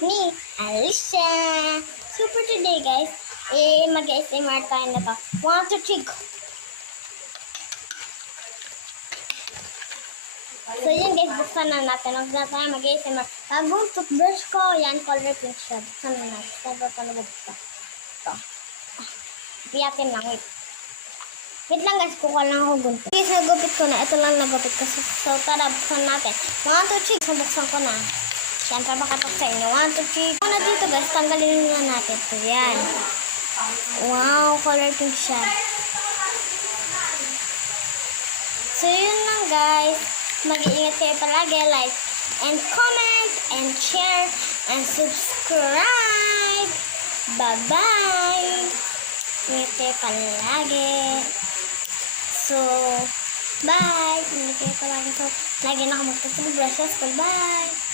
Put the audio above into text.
ni Alicia. So for today guys, mag-SMR tayo na to. 1, 2, 3, go! So yun guys, buksan na natin. Huwag na tayo mag-SMR. Bagong toothbrush ko, yan, color pink siya. Buksan na natin. Sabi ko na buksan. Ito. Piyatin lang, wait. Wait lang guys, kukuha lang ako gunto. Guys, nagupit ko na. Ito lang nagupit ko. So tara, buksan natin. 1, 2, 3. So buksan ko na. Siyempre, makatok sa inyo. 1, 2, 3. Kung na dito guys, tanggalin na natin. So yan. Wow, color pink siya. So yun lang guys. Mag-iingat kayo palagi. Like and comment and share and subscribe. Bye-bye. Ingat kayo palagi. So, bye. Ingat kayo palagi. So, lagi na ako magpasal. Bye.